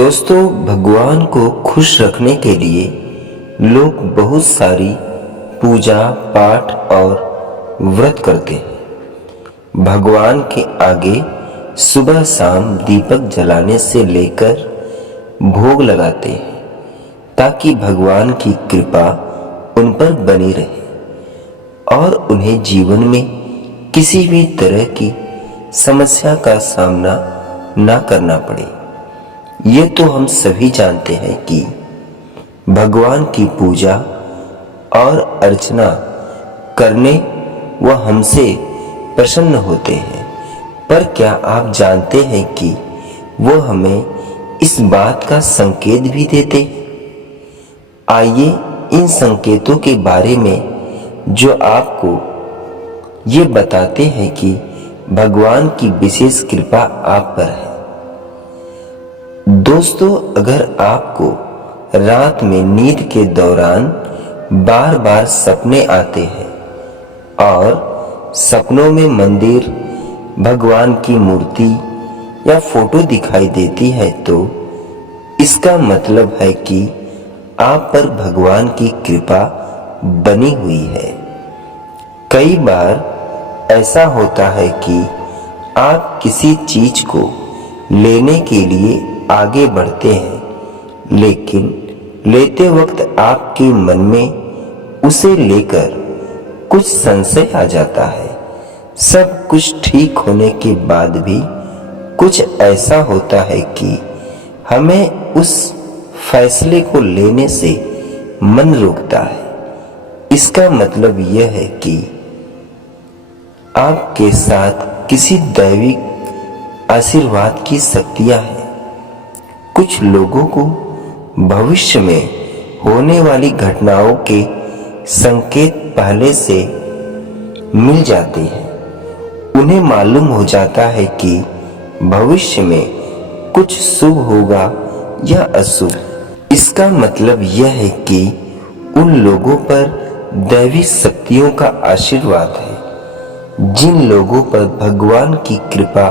दोस्तों, भगवान को खुश रखने के लिए लोग बहुत सारी पूजा पाठ और व्रत करते हैं। भगवान के आगे सुबह शाम दीपक जलाने से लेकर भोग लगाते हैं ताकि भगवान की कृपा उन पर बनी रहे और उन्हें जीवन में किसी भी तरह की समस्या का सामना ना करना पड़े। ये तो हम सभी जानते हैं कि भगवान की पूजा और अर्चना करने वह हमसे प्रसन्न होते हैं, पर क्या आप जानते हैं कि वो हमें इस बात का संकेत भी देते हैं? आइए इन संकेतों के बारे में जो आपको ये बताते हैं कि भगवान की विशेष कृपा आप पर है। दोस्तों, अगर आपको रात में नींद के दौरान बार बार सपने आते हैं और सपनों में मंदिर, भगवान की मूर्ति या फोटो दिखाई देती है, तो इसका मतलब है कि आप पर भगवान की कृपा बनी हुई है। कई बार ऐसा होता है कि आप किसी चीज को लेने के लिए आगे बढ़ते हैं, लेकिन लेते वक्त आपके मन में उसे लेकर कुछ संशय आ जाता है। सब कुछ ठीक होने के बाद भी कुछ ऐसा होता है कि हमें उस फैसले को लेने से मन रुकता है। इसका मतलब यह है कि आपके साथ किसी दैविक आशीर्वाद की शक्तियां हैं। कुछ लोगों को भविष्य में होने वाली घटनाओं के संकेत पहले से मिल जाते हैं। उन्हें मालूम हो जाता है कि भविष्य में कुछ शुभ होगा या अशुभ। इसका मतलब यह है कि उन लोगों पर दैवी शक्तियों का आशीर्वाद है। जिन लोगों पर भगवान की कृपा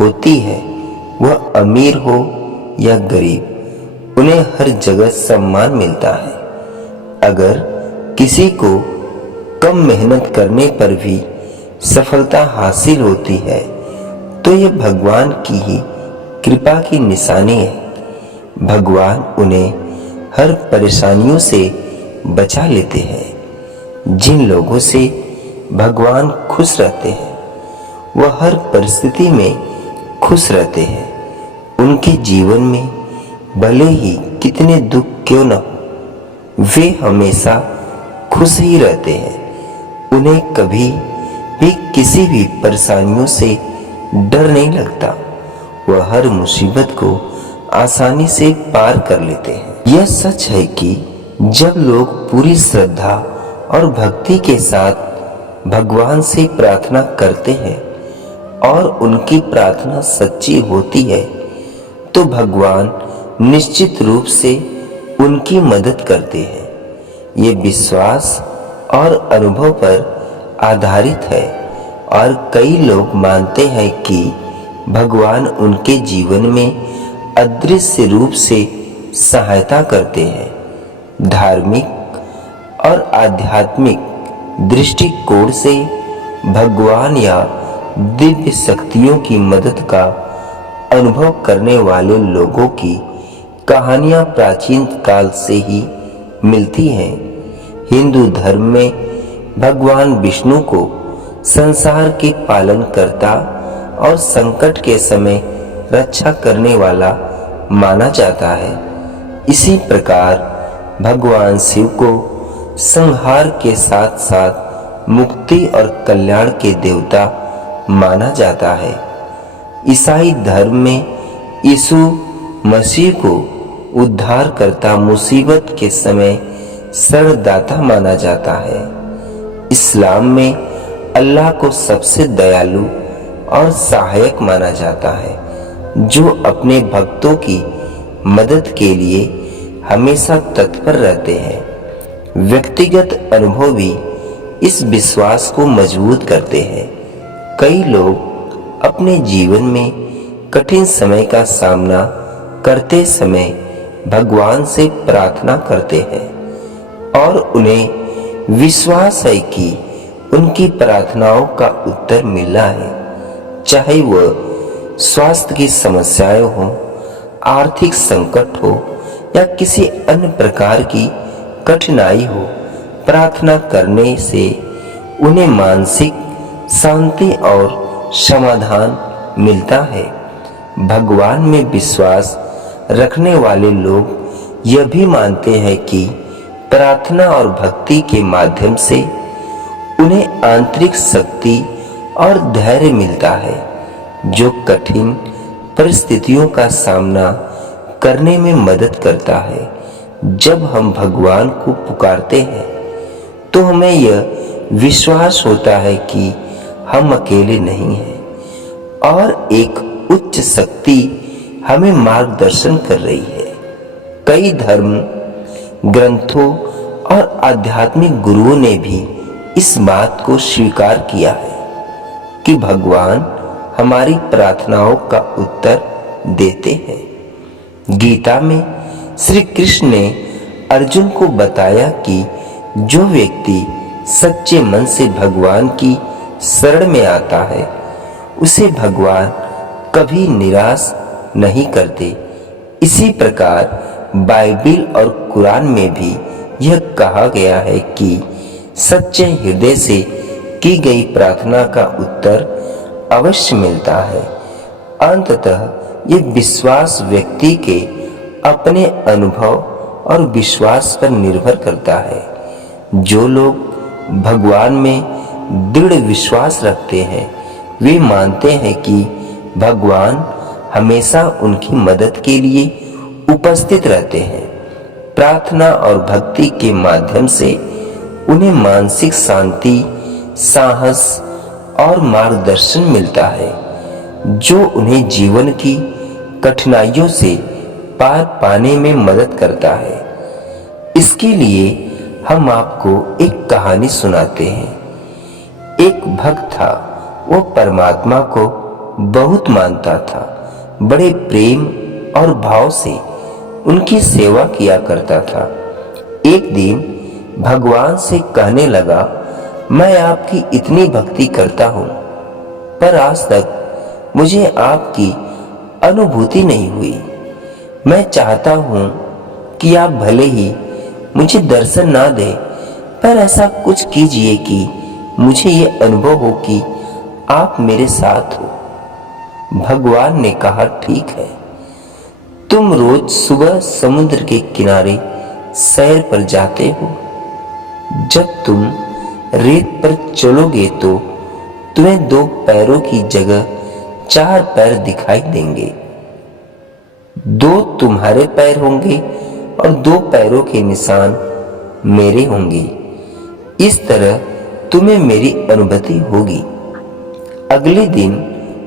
होती है, वह अमीर हो या गरीब, उन्हें हर जगह सम्मान मिलता है। अगर किसी को कम मेहनत करने पर भी सफलता हासिल होती है, तो यह भगवान की ही कृपा की निशानी है। भगवान उन्हें हर परेशानियों से बचा लेते हैं। जिन लोगों से भगवान खुश रहते हैं, वह हर परिस्थिति में खुश रहते हैं। उनके जीवन में भले ही कितने दुख क्यों न हो, वे हमेशा खुश ही रहते हैं। उन्हें कभी भी किसी भी परेशानियों से डर नहीं लगता। वह हर मुसीबत को आसानी से पार कर लेते हैं। यह सच है कि जब लोग पूरी श्रद्धा और भक्ति के साथ भगवान से प्रार्थना करते हैं और उनकी प्रार्थना सच्ची होती है, तो भगवान निश्चित रूप से उनकी मदद करते हैं। ये विश्वास और अनुभव पर आधारित है और कई लोग मानते हैं कि भगवान उनके जीवन में अदृश्य रूप से सहायता करते हैं। धार्मिक और आध्यात्मिक दृष्टिकोण से भगवान या दिव्य शक्तियों की मदद का अनुभव करने वाले लोगों की कहानियां प्राचीन काल से ही मिलती हैं। हिंदू धर्म में भगवान विष्णु को संसार के पालन करता और संकट के समय रक्षा करने वाला माना जाता है। इसी प्रकार भगवान शिव को संहार के साथ साथ मुक्ति और कल्याण के देवता माना जाता है। ईसाई धर्म में यीशु मसीह को उद्धारकर्ता, मुसीबत के समय शरणदाता माना जाता है। इस्लाम में अल्लाह को सबसे दयालु और सहायक माना जाता है, जो अपने भक्तों की मदद के लिए हमेशा तत्पर रहते हैं। व्यक्तिगत अनुभव भी इस विश्वास को मजबूत करते हैं। कई लोग अपने जीवन में कठिन समय का सामना करते समय भगवान से प्रार्थना करते हैं और उन्हें विश्वास है कि उनकी प्रार्थनाओं का उत्तर मिला है, चाहे वह स्वास्थ्य की समस्याएं हो, आर्थिक संकट हो या किसी अन्य प्रकार की कठिनाई हो। प्रार्थना करने से उन्हें मानसिक शांति और समाधान मिलता है। भगवान में विश्वास रखने वाले लोग यह भी मानते हैं कि प्रार्थना और भक्ति के माध्यम से उन्हें आंतरिक शक्ति और धैर्य मिलता है, जो कठिन परिस्थितियों का सामना करने में मदद करता है। जब हम भगवान को पुकारते हैं तो हमें यह विश्वास होता है कि हम अकेले नहीं हैं और एक उच्च शक्ति हमें मार्गदर्शन कर रही है। कई धर्म ग्रंथों और आध्यात्मिक गुरुओं ने भी इस बात को स्वीकार किया है कि भगवान हमारी प्रार्थनाओं का उत्तर देते हैं। गीता में श्री कृष्ण ने अर्जुन को बताया कि जो व्यक्ति सच्चे मन से भगवान की शरण में आता है उसे भगवान कभी निराश नहीं करते। इसी प्रकार बाइबिल और कुरान में भी यह कहा गया है कि सच्चे हृदय से की गई प्रार्थना का उत्तर अवश्य मिलता है। अंततः ये विश्वास व्यक्ति के अपने अनुभव और विश्वास पर निर्भर करता है। जो लोग भगवान में दृढ़ विश्वास रखते हैं वे मानते हैं कि भगवान हमेशा उनकी मदद के लिए उपस्थित रहते हैं। प्रार्थना और भक्ति के माध्यम से उन्हें मानसिक शांति, साहस और मार्गदर्शन मिलता है, जो उन्हें जीवन की कठिनाइयों से पार पाने में मदद करता है। इसके लिए हम आपको एक कहानी सुनाते हैं। एक भक्त था, वो परमात्मा को बहुत मानता था, बड़े प्रेम और भाव से उनकी सेवा किया करता था। एक दिन भगवान से कहने लगा, मैं आपकी इतनी भक्ति करता हूँ, पर आज तक मुझे आपकी अनुभूति नहीं हुई। मैं चाहता हूँ कि आप भले ही मुझे दर्शन ना दे, पर ऐसा कुछ कीजिए कि मुझे ये अनुभव हो कि आप मेरे साथ हो। भगवान ने कहा, ठीक है, तुम रोज सुबह समुद्र के किनारे सैर पर जाते हो। जब तुम रेत पर चलोगे तो तुम्हें 2 पैरों की जगह 4 पैर दिखाई देंगे। 2 तुम्हारे पैर होंगे और 2 पैरों के निशान मेरे होंगे। इस तरह तुम्हें मेरी अनुभूति होगी। अगले दिन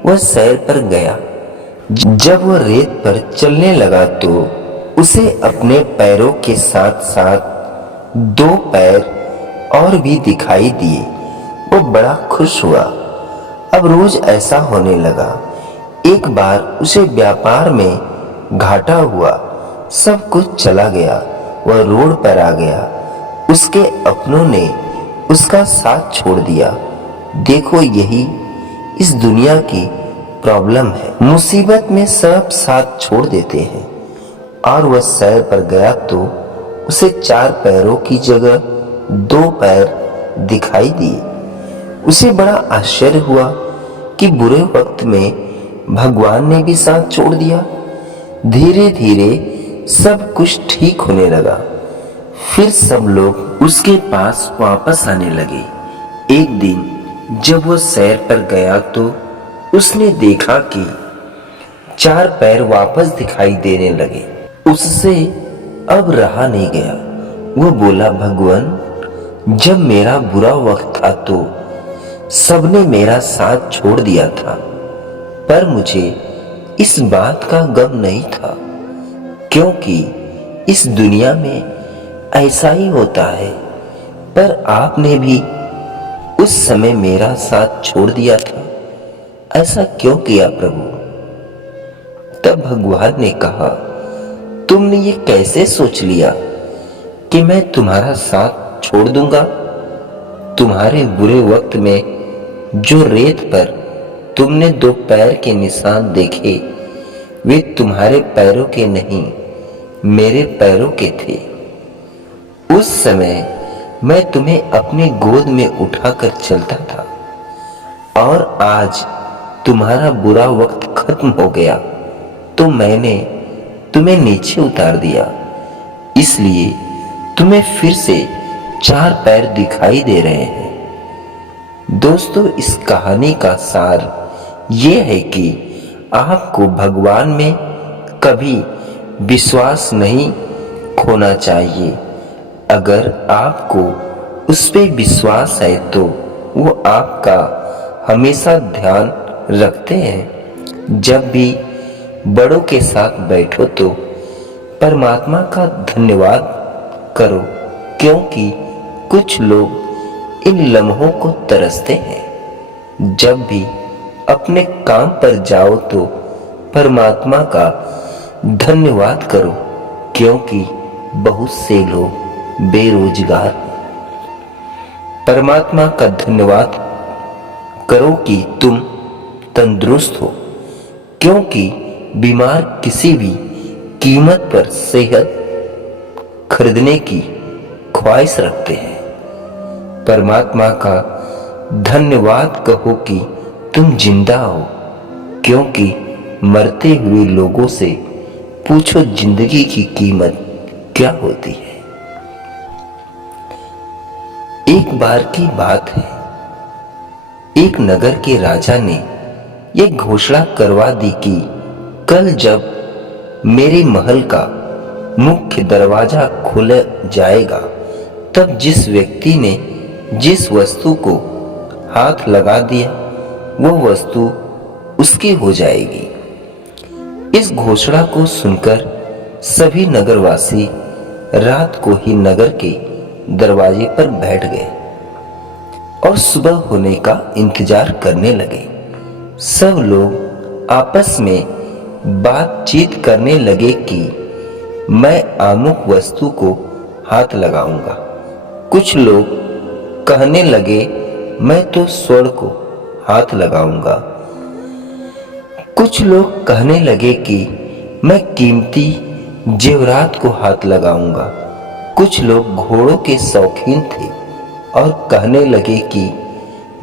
वह सैर पर गया। जब वह रेत पर चलने लगा तो उसे अपने पैरों के साथ साथ 2 पैर और भी दिखाई दिए। वो बड़ा खुश हुआ। अब रोज ऐसा होने लगा। एक बार उसे व्यापार में घाटा हुआ, सब कुछ चला गया। वह रोड पर आ गया। उसके अपनों ने उसका साथ छोड़ दिया। देखो, यही इस दुनिया की प्रॉब्लम है। मुसीबत में सब साथ छोड़ देते हैं। और वह सैर पर गया तो उसे 4 पैरों की जगह 2 पैर दिखाई दिए। उसे बड़ा आश्चर्य हुआ कि बुरे वक्त में भगवान ने भी साथ छोड़ दिया। धीरे धीरे सब कुछ ठीक होने लगा। फिर सब लोग उसके पास वापस आने लगे। एक दिन जब वह सैर पर गया तो उसने देखा कि 4 पैर वापस दिखाई देने लगे। उससे अब रहा नहीं गया। वो बोला, भगवान, जब मेरा बुरा वक्त था तो सबने मेरा साथ छोड़ दिया था, पर मुझे इस बात का गम नहीं था, क्योंकि इस दुनिया में ऐसा ही होता है। पर आपने भी उस समय मेरा साथ छोड़ दिया था। ऐसा क्यों किया प्रभु? तब भगवान ने कहा, तुमने ये कैसे सोच लिया कि मैं तुम्हारा साथ छोड़ दूंगा? तुम्हारे बुरे वक्त में जो रेत पर तुमने 2 पैर के निशान देखे, वे तुम्हारे पैरों के नहीं, मेरे पैरों के थे। उस समय मैं तुम्हें अपनी गोद में उठाकर चलता था, और आज तुम्हारा बुरा वक्त खत्म हो गया तो मैंने तुम्हें नीचे उतार दिया, इसलिए तुम्हें फिर से 4 पैर दिखाई दे रहे हैं। दोस्तों, इस कहानी का सार ये है कि आपको भगवान में कभी विश्वास नहीं खोना चाहिए। अगर आपको उस पे विश्वास है तो वो आपका हमेशा ध्यान रखते हैं। जब भी बड़ों के साथ बैठो तो परमात्मा का धन्यवाद करो, क्योंकि कुछ लोग इन लम्हों को तरसते हैं। जब भी अपने काम पर जाओ तो परमात्मा का धन्यवाद करो, क्योंकि बहुत से लोग बेरोजगार हैं। परमात्मा का धन्यवाद करो कि तुम तंदुरुस्त हो, क्योंकि बीमार किसी भी कीमत पर सेहत खरीदने की ख्वाहिश रखते हैं। परमात्मा का धन्यवाद कहो कि तुम जिंदा हो, क्योंकि मरते हुए लोगों से पूछो जिंदगी की कीमत क्या होती है। एक बार की बात है, एक नगर के राजा ने यह घोषणा करवा दी कि कल जब मेरे महल का मुख्य दरवाजा खुल जाएगा, तब जिस व्यक्ति ने जिस वस्तु को हाथ लगा दिया वो वस्तु उसकी हो जाएगी। इस घोषणा को सुनकर सभी नगरवासी रात को ही नगर के दरवाजे पर बैठ गए और सुबह होने का इंतजार करने लगे। सब लोग आपस में बातचीत करने लगे कि मैं अमुक वस्तु को हाथ लगाऊंगा। कुछ लोग कहने लगे मैं तो स्वर्ण को हाथ लगाऊंगा। कुछ लोग कहने लगे कि मैं कीमती जेवरात को हाथ लगाऊंगा। कुछ लोग घोड़ों के शौकीन थे और कहने लगे कि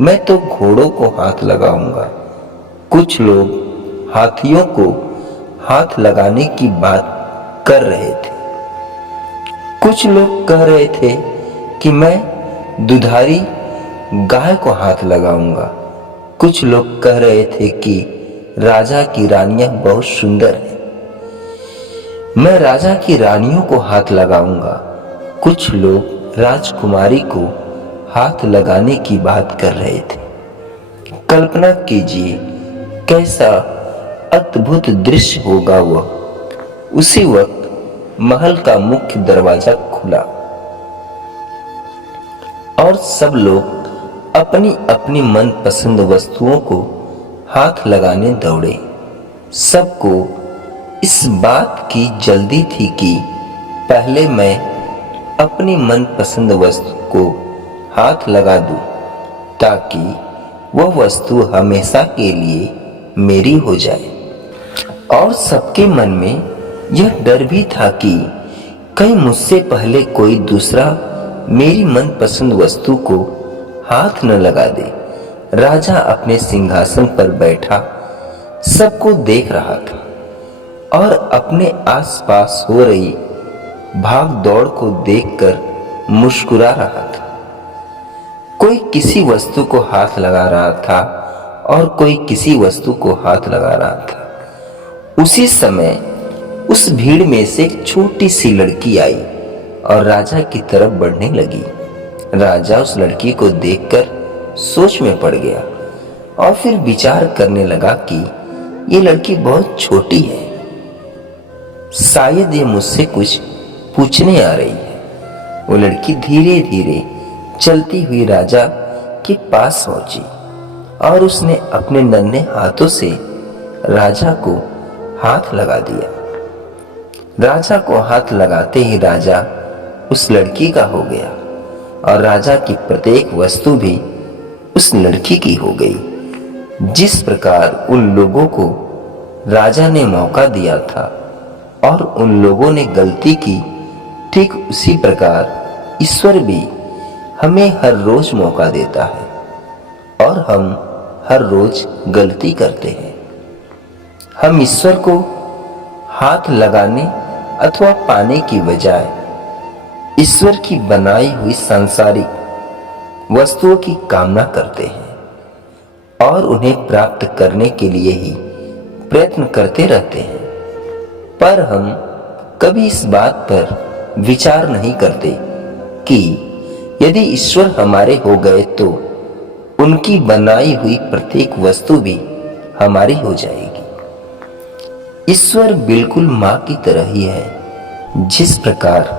मैं तो घोड़ों को हाथ लगाऊंगा। कुछ लोग हाथियों को हाथ लगाने की बात कर रहे थे। कुछ लोग कह रहे थे कि मैं दुधारी गाय को हाथ लगाऊंगा। कुछ लोग कह रहे थे कि राजा की रानियां बहुत सुंदर हैं, मैं राजा की रानियों को हाथ लगाऊंगा। कुछ लोग राजकुमारी को हाथ लगाने की बात कर रहे थे। कल्पना कीजिए कैसा अद्भुत दृश्य होगा वह। उसी वक्त महल का मुख्य दरवाजा खुला और सब लोग अपनी अपनी मनपसंद वस्तुओं को हाथ लगाने दौड़े। सबको इस बात की जल्दी थी कि पहले मैं अपनी मनपसंद वस्तु को हाथ लगा दूं, ताकि वह वस्तु हमेशा के लिए मेरी हो जाए। और सबके मन में यह डर भी था कि कहीं मुझसे पहले कोई दूसरा मेरी मनपसंद वस्तु को हाथ न लगा दे। राजा अपने सिंहासन पर बैठा सबको देख रहा था और अपने आसपास हो रही भाग दौड़ को देखकर मुस्कुरा रहा था। कोई किसी वस्तु को हाथ लगा रहा था और कोई किसी वस्तु को हाथ लगा रहा था। उसी समय उस भीड़ में से एक छोटी सी लड़की आई और राजा की तरफ बढ़ने लगी। राजा उस लड़की को देखकर सोच में पड़ गया और फिर विचार करने लगा कि ये लड़की बहुत छोटी है, शायद ये मुझसे कुछ पूछने आ रही है। वो लड़की धीरे धीरे चलती हुई राजा के पास पहुंची और उसने अपने नन्हे हाथों से राजा को हाथ लगा दिया। राजा को हाथ लगाते ही राजा उस लड़की का हो गया और राजा की प्रत्येक वस्तु भी उस लड़की की हो गई। जिस प्रकार उन लोगों को राजा ने मौका दिया था और उन लोगों ने गलती की, ठीक उसी प्रकार ईश्वर भी हमें हर रोज मौका देता है और हम हर रोज गलती करते हैं। हम ईश्वर को हाथ लगाने अथवा पाने की बजाय ईश्वर की बनाई हुई सांसारिक वस्तुओं की कामना करते हैं और उन्हें प्राप्त करने के लिए ही प्रयत्न करते रहते हैं। पर हम कभी इस बात पर विचार नहीं करते कि यदि ईश्वर हमारे हो गए तो उनकी बनाई हुई प्रत्येक वस्तु भी हमारी हो जाएगी। ईश्वर बिल्कुल माँ की तरह ही है। जिस प्रकार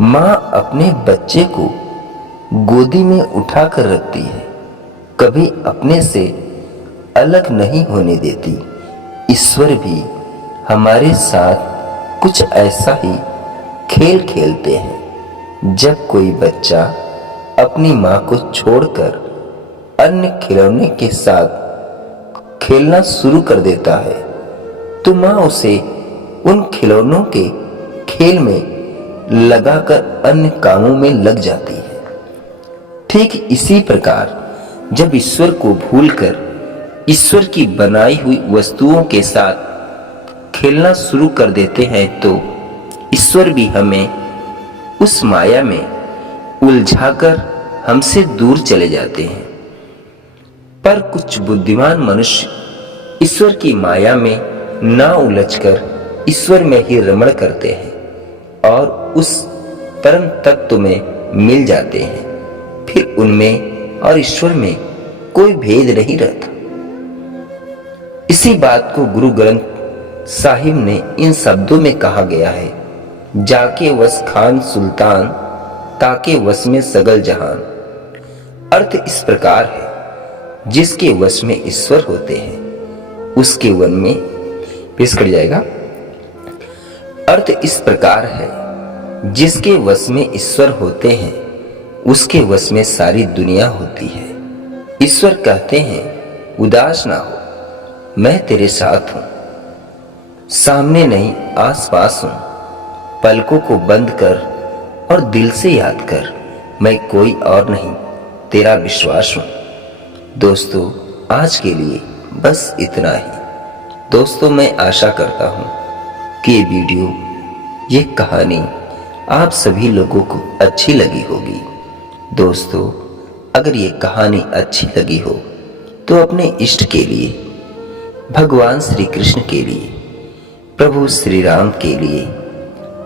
माँ अपने बच्चे को गोदी में उठाकर रखती है, कभी अपने से अलग नहीं होने देती, ईश्वर भी हमारे साथ कुछ ऐसा ही खेल खेलते हैं। जब कोई बच्चा अपनी माँ को छोड़कर अन्य खिलौने के साथ खेलना शुरू कर देता है तो माँ उसे उन खिलौनों के खेल में लगाकर अन्य कामों में लग जाती है। ठीक इसी प्रकार जब ईश्वर को भूलकर ईश्वर की बनाई हुई वस्तुओं के साथ खेलना शुरू कर देते हैं तो ईश्वर भी हमें उस माया में उलझाकर हमसे दूर चले जाते हैं। पर कुछ बुद्धिमान मनुष्य ईश्वर की माया में ना उलझकर ईश्वर में ही रमण करते हैं और उस परम तत्व में मिल जाते हैं। फिर उनमें और ईश्वर में कोई भेद नहीं रहता। इसी बात को गुरु ग्रंथ साहिब ने इन शब्दों में कहा गया है, जाके वस खान सुल्तान ताके वस में सगल जहान। अर्थ इस प्रकार है, जिसके वश में ईश्वर होते हैं उसके वन में पेश कर जाएगा। अर्थ इस प्रकार है, जिसके वश में ईश्वर होते हैं उसके वश में सारी दुनिया होती है। ईश्वर कहते हैं, उदास ना हो, मैं तेरे साथ हूं, सामने नहीं आसपास हूं। पलकों को बंद कर और दिल से याद कर, मैं कोई और नहीं, तेरा विश्वास हूं। दोस्तों, आज के लिए बस इतना ही। दोस्तों, मैं आशा करता हूं कि ये वीडियो, ये कहानी आप सभी लोगों को अच्छी लगी होगी। दोस्तों, अगर ये कहानी अच्छी लगी हो तो अपने इष्ट के लिए, भगवान श्री कृष्ण के लिए, प्रभु श्री राम के लिए,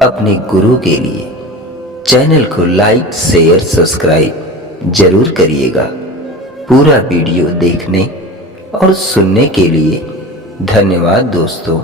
अपने गुरु के लिए चैनल को लाइक, शेयर, सब्सक्राइब जरूर करिएगा। पूरा वीडियो देखने और सुनने के लिए धन्यवाद दोस्तों।